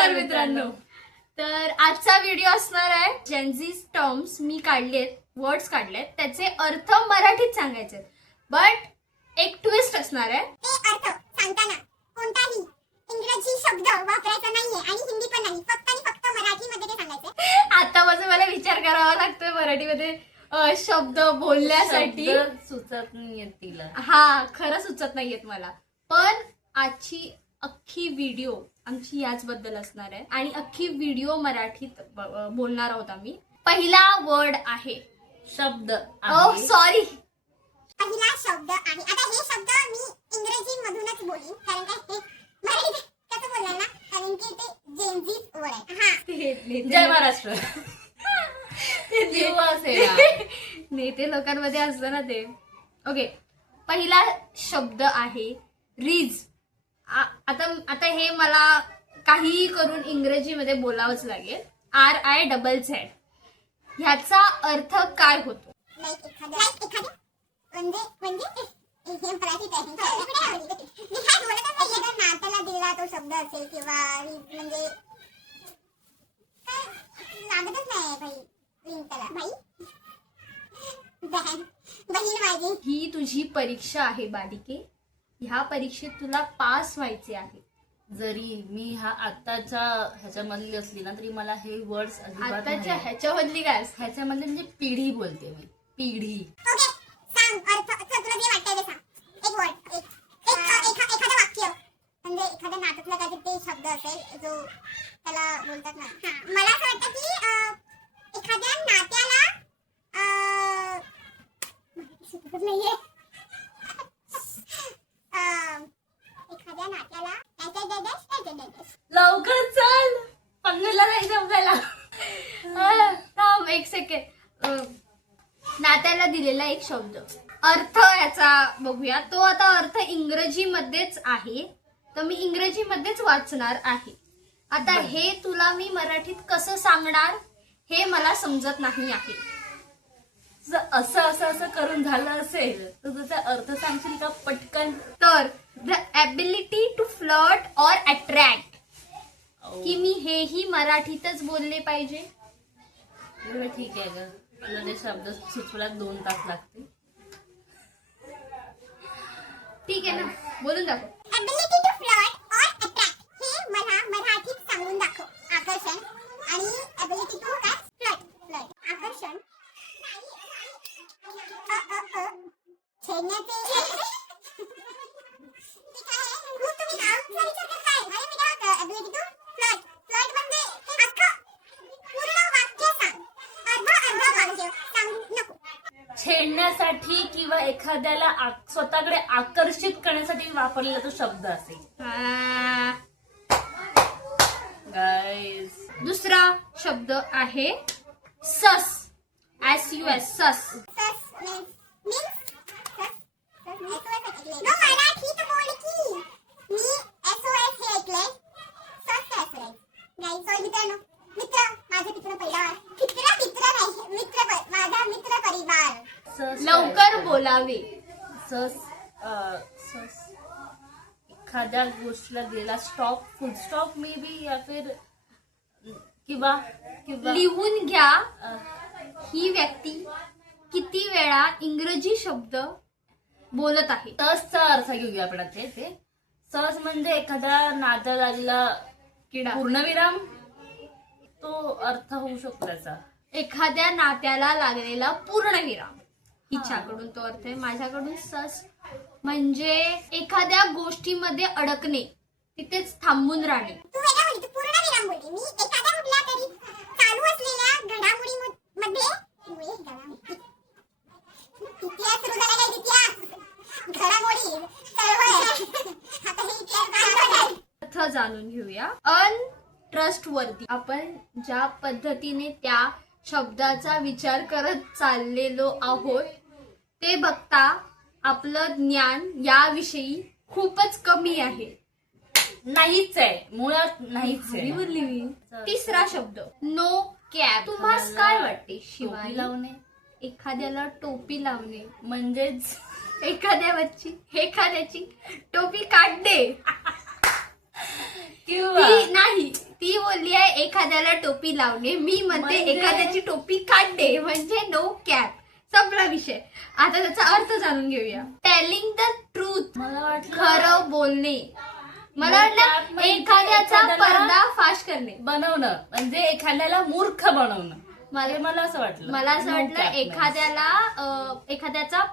नमस्कार मित्रांनो. तर आजचा व्हिडिओ असणार आहे जेनझीज टर्म्स मी काढलेत, वर्ड्स काढलेत, त्याचे अर्थ मराठीत सांगायचे. बट एक ट्विस्ट असणार आहे. ते अर्थ सांगताना कोणताही इंग्रजी शब्द वापरायचा नाहीये आणि हिंदी पण नाही, फक्त आणि फक्त मराठीमध्ये ते सांगायचे. आता मला विचार करावा लागतोय मराठीमध्ये शब्द बोलण्यासाठी. सुचत नाहीये तिला. हा, खरं सुचत नाहीयेत मला. पण आजची अख्खी व्हिडिओ आमची याच बद्दल असणार आहे आणि अख्खी व्हिडिओ मराठीत बोलणार आहोत आम्ही. पहिला वर्ड आहे शब्द. ओ सॉरी, पहिला शब्द आहे. आता हे शब्द मी इंग्रजी मधूनच बोलीन, कारण काय हे मराठीत कसं बोलणार ना, कारण की ते जेनझी वर्ड आहे. हा, जय महाराष्ट्र. ते दिवस आहे. नेते लोकांमध्ये असतं ना ते. ओके, पहिला शब्द आहे रीज. आता हे मला काहीही करून इंग्रजीमध्ये बोलावंच लागेल. RIZZ. ह्याचा अर्थ काय होतो? लाईक एखाद्या म्हणजे हे मराठीत आहे. मी काय बोलतच नाहीये, तर नात्याला दिलेला तो शब्द असेल किंवा म्हणजे काय लागतच नाही भाई रिंग त्याला. भाई बहीण माझी. ही तुझी परीक्षा आहे बालिके. ह्या परीक्षेत तुला पास व्हायचे आहे. जरी मी आताच्या ह्याच्यामधली असली ना, तरी मला हे वर्ड्स अजिबात आताच्या नाही. ह्याच्यामधली काय असते? ह्याच्यामधले म्हणजे पिढी बोलते मी. पिढी. ओके, सांग अर्थ. तुला जे वाटतंय ते सांग. एक वर्ड, एखादं वाक्य, म्हणजे एखाद्या नाटकातला काहीतरी ते शब्द असेल जो त्याला बोलतात ना. मला असं वाटतं की एखाद्या नात्याला नाहीये. एखाद्या नात्याला लवकर चल, पंगला नाही जमवायला. थांब एक सेकंड. नात्याला दिलेला एक शब्द, अर्थ याचा बघूया. तो आता अर्थ इंग्रजीमध्येच आहे, तर मी इंग्रजीमध्येच वाचणार आहे. आता हे तुला मी मराठीत कसं सांगणार हे मला समजत नाही आहे. असं करून झालं असेल तर त्याचा अर्थ सांगशील का पटकन? तर द एबिलिटी टू फ्लर्ट और अट्रॅक्ट. की मी हेही मराठीतच बोलले पाहिजे? एवढं ठीक आहे ग, तुला ते शब्द सुचवायला 2 तास लागतील. ठीक आहे ना, बोलून दाखव. ॲबिलिटी टू फ्लर्ट और अट्रॅक्ट हे मला मराठीत सांगून दाखव. आकर्षण आणि ॲबिलिटी टू काय? फ्लर्ट आकर्षण. छेडण्याचे छेडण्यासाठी किंवा एखाद्याला स्वतःकडे आकर्षित करण्यासाठी वापरलेला तो शब्द असेल. गाईज, दुसरा शब्द आहे सस. SUS, सस. मराठीत बोल की. मी SOS हे ऐकलंय. मित्रांनो, माझा मित्र परिवार. माझा मित्र परिवार. लवकर बोलावे. सस एखाद्या गोष्टीला दिलेला stop, full stop may be, या फिर किंवा लिहून घ्या. ही व्यक्ती किती वेळा इंग्रजी शब्द बोलत आहे. ससचा अर्थ घेऊया आपण. ते सस म्हणजे एखाद्या नात्याला लागलेला किडा, पूर्णविराम, तो अर्थ होऊ शकतो त्याचा. एखाद्या नात्याला लागलेला पूर्णविराम. हिच्याकडून तो अर्थ आहे. माझ्याकडून सस म्हणजे एखाद्या गोष्टीमध्ये अडकणे, तिथेच थांबून राहणे. तू वेगळा बोलली, तू पूर्णविराम बोलली. मी एखाद्या कुठल्या तरी चालू असलेल्या घडामोडीमध्ये इतिहास सुरू झाला काय? इतिहास, घडामोडी, चळवळ. आता हे इतिहास अर्थ जाणून घेऊया. अनट्रस्टवर्दी. आपण ज्या पद्धतीने त्या शब्दाचा विचार करत चाललेलो आहोत ते बघता आपलं ज्ञान याविषयी खूपच कमी आहे. नाहीच आहे, मुळात नाहीच आहे. बोलली मी. तिसरा शब्द नो कॅप. तुम्हाला काय वाटते टोपी शिवानी? लावणे. एखाद्याला टोपी लावणे म्हणजेच एखाद्याची टोपी काढणे. किंवा ती एखाद्याला टोपी लावणे, मी म्हणते म्हणजे- एखाद्याची टोपी काढणे, म्हणजे नो कॅप. संपला विषय. आता त्याचा अर्थ जाणून घेऊया. टेलिंग द ट्रूथ, मला वाटलं खरं बोलणे. मला मग त्यात वाटलं म्हणजे एखाद्याचा एखाद्याला- पर्दा फाश करणे. बनवणं म्हणजे एखाद्याला मूर्ख बनवणं. मला असं वाटलं. मला असं No वाटलं cap means. एखाद्याचा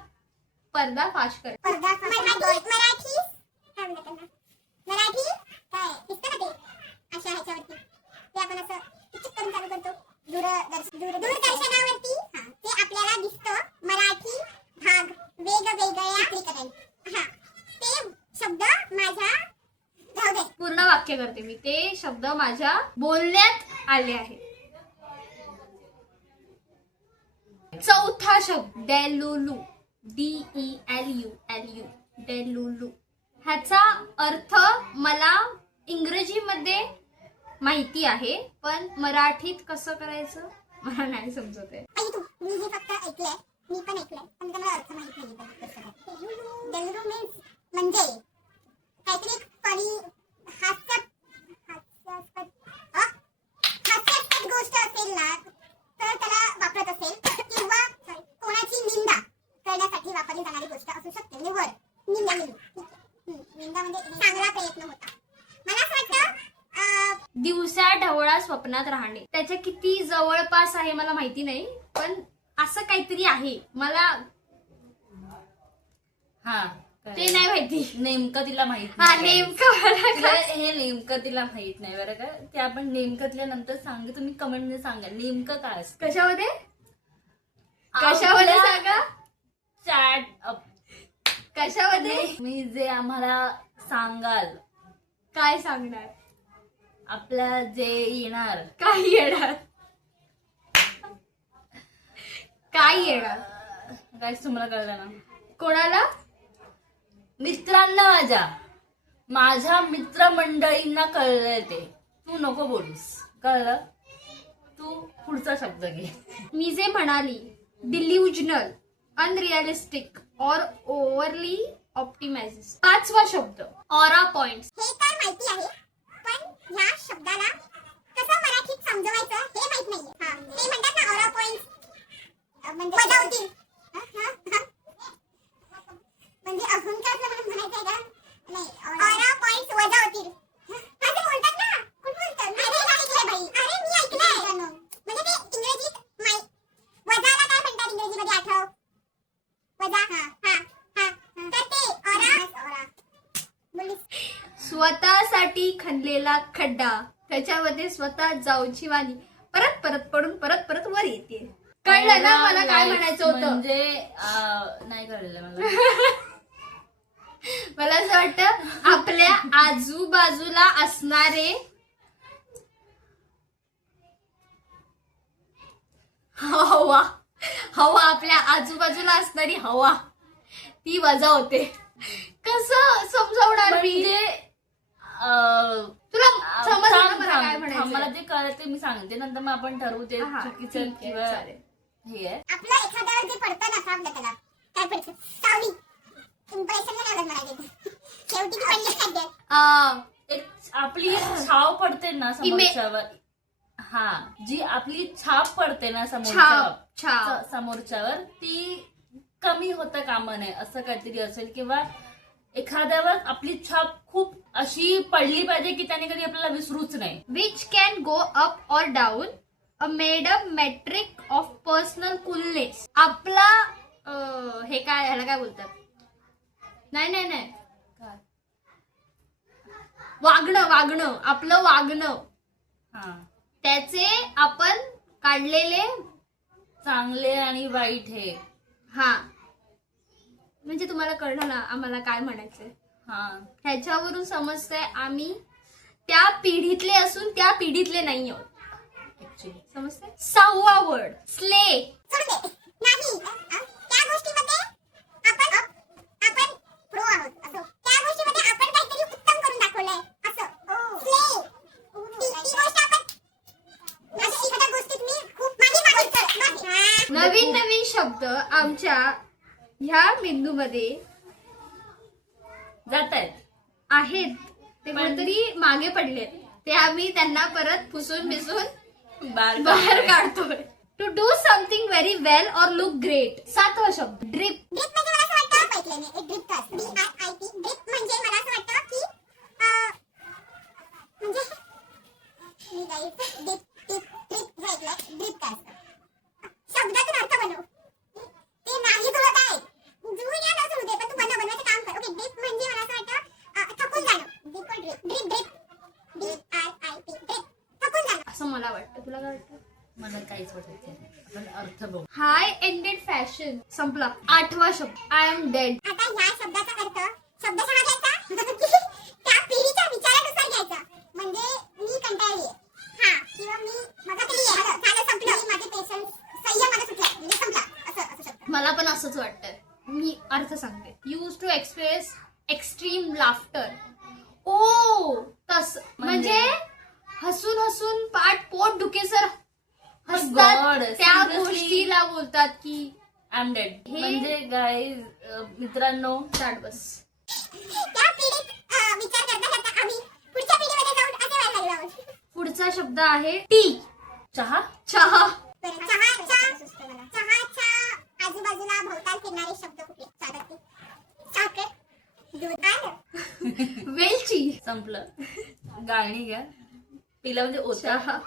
पर्दा फाश करणे. मराठी काय म्हणतात त्यांना? मराठी काय दिसतं ना ते अशा ह्याच्यावरती ते आपण असं टिक करून चालू करतो दूरदर्शनावरती ते आपल्याला दिसतं मराठी भाग वेगवेगळ्या चित्रीकरण. ते शब्द माझ्या राहू दे. पूर्ण वाक्य करते मी. ते शब्द माझ्या बोलण्यात आले आहेत. चौथा शब्द डेलुलू, DELU, डेलुलू. ह्याचा अर्थ मला इंग्रजीमध्ये माहिती आहे, पण मराठीत कसं करायचं मला नाही समजत आहे. मी हे फक्त ऐकलंय, मी पण ऐकलंय, पण मला अर्थ माहित नाही. डेलुलू मीन्स म्हणजे काहीतरी एक फनी हास्यास्पद गोष्ट असेल ना, तर त्याला वापरत असेल किंवा कोणाची निंदा करण्यासाठी वापरली जाणारी गोष्ट असू शकते. निवड निंदा म्हणजे चांगला प्रयत्न होता. मला असं वाटतं दिवसा ढवळा स्वप्नात राहणे. त्याच्या किती जवळपास आहे मला माहिती नाही, पण असं काहीतरी आहे. मला ते नाही माहिती. नेमकं तिला माहित हा, नाही. नेमकं मला तिला काय- हे नेमकं तिला माहित नाही बरं का. ते आपण नेमकं तिला नंतर सांगू. तुम्ही कमेंट मध्ये सांगा नेमकं काय असतं. कशामध्ये सांगा. चॅट अप कशामध्ये मी जे आम्हाला सांगाल, काय सांगणार, आपल्या जे येणार, काय येणार, काय येणार, काहीच तुम्हाला कळलं ना. कोणाला? मित्रांना माझ्या मित्रमंडळींना कळलंय ते. तू नको बोलूस, कळलं. तू पुढचा शब्द घे. मी जे म्हणाली डिल्युजनल, अनरिअलिस्टिक और ओव्हरली ऑप्टिमाइझ. पाचवा शब्द ऑरा पॉइंट्स. हे तर माहिती आहे, पण ह्या शब्दाला कसं मराठीत समजवायचं हे माहित नाहीये. ते म्हणतात ना ऑरा पॉइंट्स म्हणजे वजा होतील. म्हणजे अहंकार म्हणायचंय का? नाही, ऑरा पॉइंट्स वजा होतील असं बोलतात ना. कोण बोलतं? अरे ऐकलंय बाई. अरे मी ऐकलंय. म्हणजे ते इंग्रजीत वजाला काय म्हणतात इंग्रजीमध्ये? आठव. वजा. तर ते ऑरा बोलीस. स्वतःसाठी खणलेला खड्डा, त्याच्यामध्ये स्वतः जाऊची वाणी परत परत पडून परत परत वर येते. कळलं ना मला काय म्हणायचं होतं? म्हणजे नाही कळलं मला. मला असं वाटतं आपल्या आजूबाजूला असणारे हवा आपल्या आजूबाजूला असणारी हवा ती वजा होते. कसं समजावणार मी? म्हणजे तुला समजलं ना मला काय मला म्हणायचं? जे कळलं ते मी सांगते, नंतर मग आपण ठरवू ते हा, चुकीचं ठीक आहे, किंवा चालेल. हे आहे. आपलं एखाद्यावर जे पडतं ना, काय त्याला काय पडतं? सावली. इम्प्रेशन नाही लागत मला ते. शेवटी ती पडली खाद्यात. एक आपली छाव पडते ना समोरच्यावर. हा, जी आपली छाप पडते ना छाप. समोरच्यावर, ती कमी होता कामा नये असं काहीतरी असेल. किंवा एखाद्यावर आपली छाप खूप अशी पडली पाहिजे की त्याने कधी आपल्याला विसरूच नाही. Which can go up or down, a made up metric of personal coolness. आपला हे काय, ह्याला काय बोलतात? नाही वागणं आपलं वागणं, हा, त्याचे आपण काढलेले चांगले आणि वाईट हे. हा, म्हणजे तुम्हाला कळलं ना आम्हाला काय म्हणायचंय. हा, ह्याच्यावरून समजतंय आम्ही त्या पिढीतले असून त्या पिढीतले नाही आहोत. ऍक्च्युली समजतंय. 6वा वर्ड स्ले. नाही त्या गोष्टीमध्ये आपण प्रो आहोत असं त्या गोष्टीमध्ये आपण काहीतरी उत्तम करून दाखवलंय असं स्ले ती गोष्ट आपण अशी एखाद्या गोष्टीत मी खूप मागे नवीन नवीन शब्द आमच्या ह्या बिंदूमध्ये जात आहेत. आहेत ते कुठेतरी मागे पडले. ते आम्ही त्यांना परत पुसून बिसून बाहेर बाहेर काढतोय. टू डू समथिंग व्हेरी वेल और लुक ग्रेट. 7वा शब्द ड्रिप. ड्रिप म्हणजे मला असं वाटतं ऐकलंय मी, एक ड्रिप काय असतं, DRIP. ड्रिप म्हणजे मला असं वाटतं की म्हणजे मी काही ड्रिप ड्रिप हे ऐकलंय. ड्रिप काय असतं शब्दातून अर्थ बनव. ते नाही तुला काय जुळून या नसू दे पण तू बनवायचं काम कर. ओके ड्रिप म्हणजे मला असं वाटतं थकून जाणं. ड्रिप और ड्रिप ड्रिप DRIP ड्रिप थकून जाणं. असं मला वाटतं. तुला काय वाटतं? मला काहीच वाटायचं नाही. आपण अर्थ बघू. हाय एंडेड फॅशन. संपला. 8वा शब्द आय एम डेड. आता या शब्दाचा अर्थ शब्दशः घ्यायचा की त्या पिढीच्या विचारानुसार घ्यायचा. म्हणजे मी कंटाळली आहे हा किंवा मी माझा पिढी आहे झालं संपलं माझे पेशन्स संयम मला सुटला म्हणजे संपला असं असू शकतं. मला पण असंच वाटतंय. मी अर्थ सांगते. Use to express extreme laughter. ओ तस म्हणजे हसून हसून पोट दुखेसर हसतात. God, त्या seriously? गोष्टीला बोलतात की आय एम डेड. हे- म्हणजे गाईज मित्रांनो, चाट बस. त्या पिढीत विचार करता करता आम्ही पुढच्या पिढीमध्ये जाऊन असे व्हायला लागलो आहोत. पुढचा शब्द आहे टी. चहा. चहा. बरं, चहाच्या आजूबाजूला भोवताल फिरणारे शब्द कुठले? साखर, दूध, आलं. वेलची. संपलं. गाळणी घ्या. पिला म्हणजे ओता. चहा.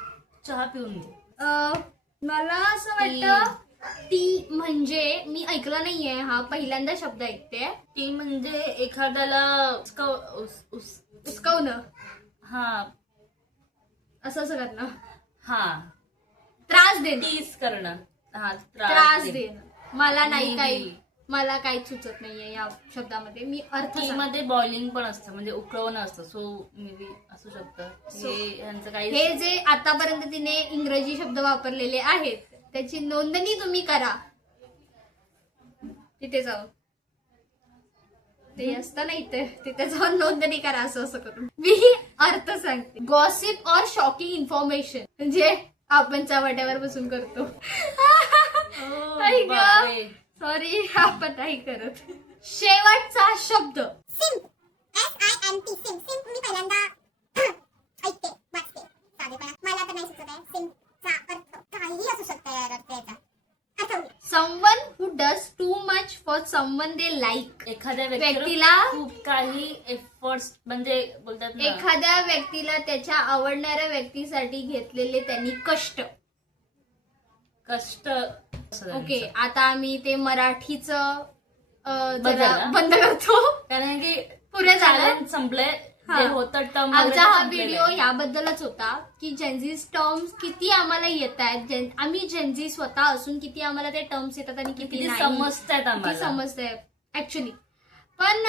चहा पिऊन घे. मला असं वाटतं टी म्हणजे मी ऐकला नाहीये हा पहिल्यांदा शब्द ऐकते. ती म्हणजे एखाद्याला उस्कवणं हा असं करणं. हा त्रास देणं. टीस करणं. हा त्रास देणं. देणं. मला नाही Maybe. काही मला काहीच सुचत नाहीये या शब्दामध्ये. मी अर्थ टी सांगते. मध्ये बॉइलिंग पण असतं म्हणजे उकळवणं असतं. सो मे बी असू शकतं. हे यांचं काही हे जे आतापर्यंत तिने इंग्रजी शब्द वापरलेले आहेत त्याची नोंदणी तुम्ही करा तिथे जाऊन. ते असतं नाही ते तिथे जाऊन नोंदणी करा असं करून. मी अर्थ सांगते. गॉसिप और शॉकिंग इन्फॉर्मेशन म्हणजे आपण चव्हाट्यावर बसून करतो. बापरे. सॉरी आपण नाही करत. शेवटचा शब्द सिम्प SIMP सिम्प मी पहिल्यांदा ऐकते वाचते साधेपणा मला तर नाही सुचत आहे. सिम्पचा अर्थ काहीही असू शकतं यार अर्थ याचा. अर्थ होईल. Someone who does too much for someone they like. एखाद्या व्यक्तीला खूप काही एफर्ट्स म्हणजे बोलतात ना, एखाद्या व्यक्तीला त्याच्या आवडणाऱ्या व्यक्तीसाठी घेतलेले त्यांनी कष्ट. कष्ट. ओके आता आम्ही ते मराठीचं बदल जरा ना? बंद करतो. कारण की पुरे झालं. चॅलेंज संपलंय. हा. जे होतं टर्म आमचा हा व्हिडिओ याबद्दलच होता की जेन्झीज टर्म्स किती आम्हाला येत आहेत. आम्ही जेन्झी स्वतः असून किती आम्हाला ते टर्म्स येतात आणि किती किती नाही. समजतायत किती आम्हाला. समजतंय ऍक्च्युली. पण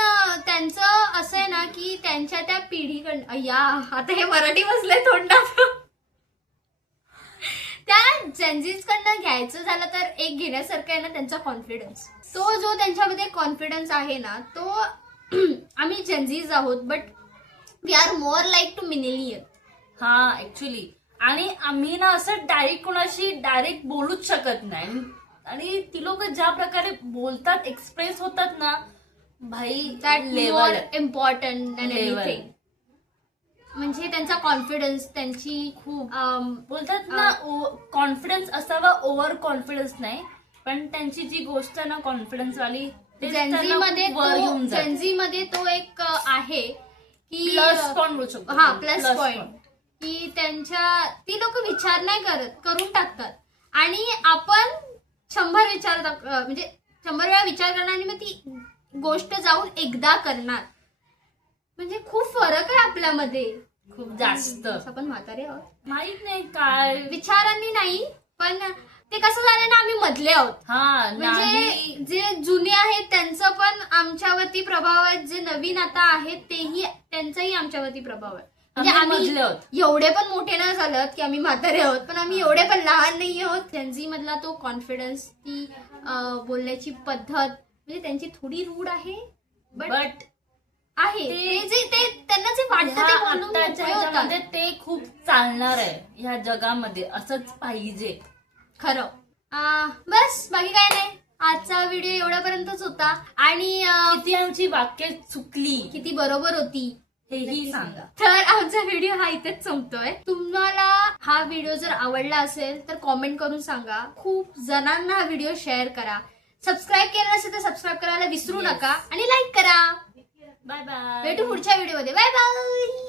त्यांचं असं आहे ना की त्यांच्या त्या पिढीकडनं या आता हे मराठी बसले तोंडात. त्या जेन्झीज कडनं घ्यायचं झालं तर एक घेण्यासारखं आहे ना त्यांचा कॉन्फिडन्स. तो जो त्यांच्यामध्ये कॉन्फिडन्स आहे ना तो आम्ही जेन्झीज आहोत but we are more like to millennial. हा ऍक्च्युली. आणि आम्ही ना असं डायरेक्ट बोलूच शकत नाही. आणि ती लोक ज्या प्रकारे बोलतात एक्सप्रेस होतात ना भाई that more level important than Level. Anything. म्हणजे त्यांचा कॉन्फिडन्स त्यांची खूप बोलतात ना कॉन्फिडन्स असावा. ओव्हर कॉन्फिडन्स नाही पण त्यांची जी गोष्ट आहे ना कॉन्फिडन्स वाली जेन्झी मध्ये तो एक आहे की प्लस पॉइंट बोलू शकतो. हा प्लस पॉइंट की ती लोक विचार नाही करत करून टाकतात. आणि आपण 100 विचार म्हणजे 100 वेळा विचार करणार आणि मग ती गोष्ट जाऊन एकदा करणार. म्हणजे खूप फरक आहे आपल्यामध्ये. खूप जास्त. आपण म्हातारे आहोत माहित नाही काय विचारांनी नाही पण ते कसं झालं ना आम्ही मधले आहोत. हा म्हणजे नाही. जे जुने आहेत त्यांचं पण आमच्यावरती प्रभाव आहे. जे नवीन आता आहेत तेही त्यांचाही आमच्यावरती प्रभाव आहे. म्हणजे आम्ही आम्ही मधले आहोत. एवढे पण मोठे नाही झालं की आम्ही म्हातारे आहोत पण आम्ही एवढे पण लहान नाही आहोत. जेन्झी मधला तो कॉन्फिडन्स ती बोलण्याची पद्धत म्हणजे त्यांची थोडी रूढ आहे बट आहे. ते त्यांना जे वाटतं ते बोलून आताच्या मोकळे होतात. ह्याच्यामध्ये ते खूप चालणार आहे ह्या जगामध्ये. असंच पाहिजे खरं. बस बाकी काय नाही. आजचा व्हिडिओ एवढ्यापर्यंतच होता. आणि किती आमची वाक्य चुकली किती बरोबर होती हेही सांगा. तर आमचा व्हिडिओ हा इथेच संपतोय. तुम्हाला हा व्हिडिओ जर आवडला असेल तर कॉमेंट करून सांगा. खूप जणांना हा व्हिडिओ शेअर करा. सबस्क्राईब केलं नसेल तर सबस्क्राईब करायला विसरू Yes. नका आणि लाईक करा. Bye bye. भेटू पुढच्या व्हिडिओमध्ये. Bye bye.